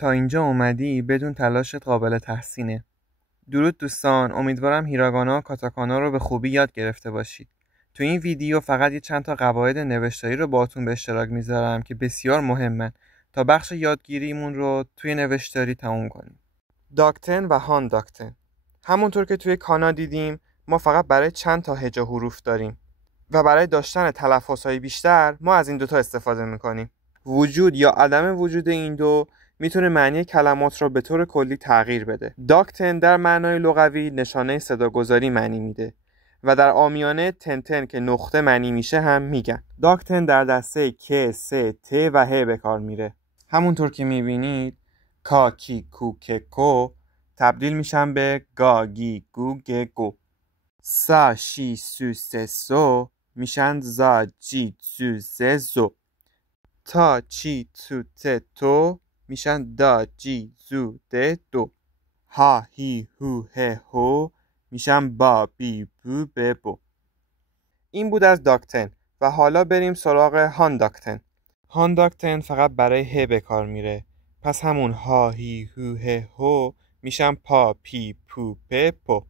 تا اینجا اومدی بدون تلاشت قابل تحسینه. درود دوستان، امیدوارم هیراگانا و کاتاکانا رو به خوبی یاد گرفته باشید. تو این ویدیو فقط یه چند تا قواعد نوشتاری رو باهاتون به اشتراک میذارم که بسیار مهمن تا بخش یادگیریمون رو توی نوشتاری تموم کنیم. داکتن و هان داکتن. همونطور که توی کانا دیدیم ما فقط برای چند تا هجا حروف داریم و برای داشتن تلفظهای بیشتر ما از این دوتا استفاده میکنیم. وجود یا عدم وجود این دو میتونه معنی کلمات را به طور کلی تغییر بده. داکتن در معنای لغوی نشانه صداگذاری معنی میده و در عامیانه تنتن که نقطه معنی میشه هم میگن. داکتن در دسته ک، س، ت و ه به کار میره. همونطور که میبینید کا، کی، کو، که، کو تبدیل میشن به گا، گی، گو، گه، گو. سا، شی، سو، سه، سو میشن زا، جی، زو، زه، زو. تا، چی، تو، ته، تو میشن دا، جی، زو، ده، دو. ها، هی، هو، he، هو میشن با، بی، بو، به، بو. این بود از داکتن و حالا بریم سراغ هان داکتن. هان داکتن فقط برای ه به کار میره. پس همون ها، هی، هو، he، هو میشن پا، پی، پو، په، پو.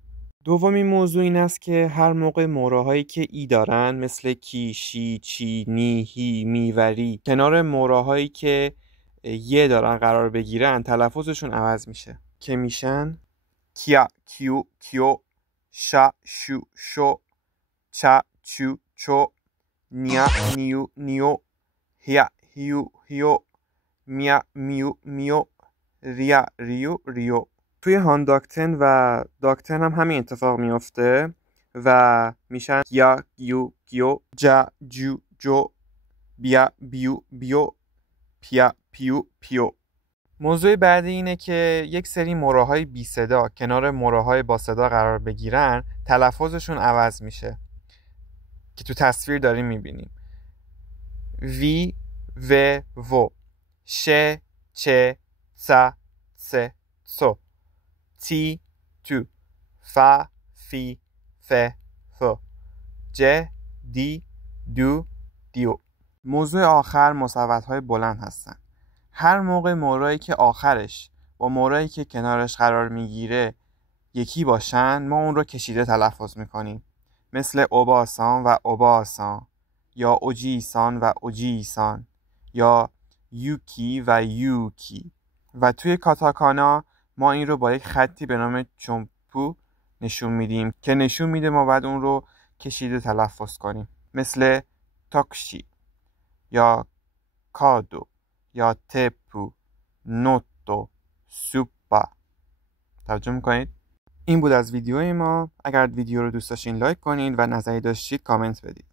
دومین موضوع این است که هر موقع موراهایی که ای دارن مثل کی، شی، چی، نی، هی، می و ری کنار موراهایی که یه دارن قرار بگیرن تلفظشون عوض میشه که میشن کیا، کیو، کیو، شا، شو، شو، چا، چو، چو، نیا، نیو، نیو، هیا، هیو، هیو، میا، میو، میو، ریا، ریو، ریو. توی هان داکتن و داکتن هم همین اتفاق میفته و میشن یا، گیو، گیو، جا، جو، جو، بیا، بیو، بیو، پیا، پیو، پیو. موضوع بعدی اینه که یک سری موراهای بی صدا کنار موراهای با صدا قرار بگیرن تلفظشون عوض میشه که تو تصویر داریم میبینیم. وی، و، و، ش، چ، څ، څ، څو، تی، تو، فا، فی، ف، ف، ج، دی، دو، دیو. موضوع آخر مثبت‌های بلند هستن. هر موقع مورایی که آخرش با مورایی که کنارش قرار میگیره یکی باشن ما اون رو کشیده تلفظ میکنیم، مثل اوباسان و اوباسان یا اوجیسان و اوجیسان یا یوکی و یوکی. و توی کاتاکانا ما این رو با یک خطی به نام چومپو نشون میدیم که نشون میده ما باید اون رو کشیده تلفظ کنیم، مثل تاکشی یا کادو یا تپو، نوتو، سوپا. توجه میکنید؟ این بود از ویدیوی ما. اگر ویدیو رو دوست داشتین لایک کنید و نظری داشتید کامنت بدید.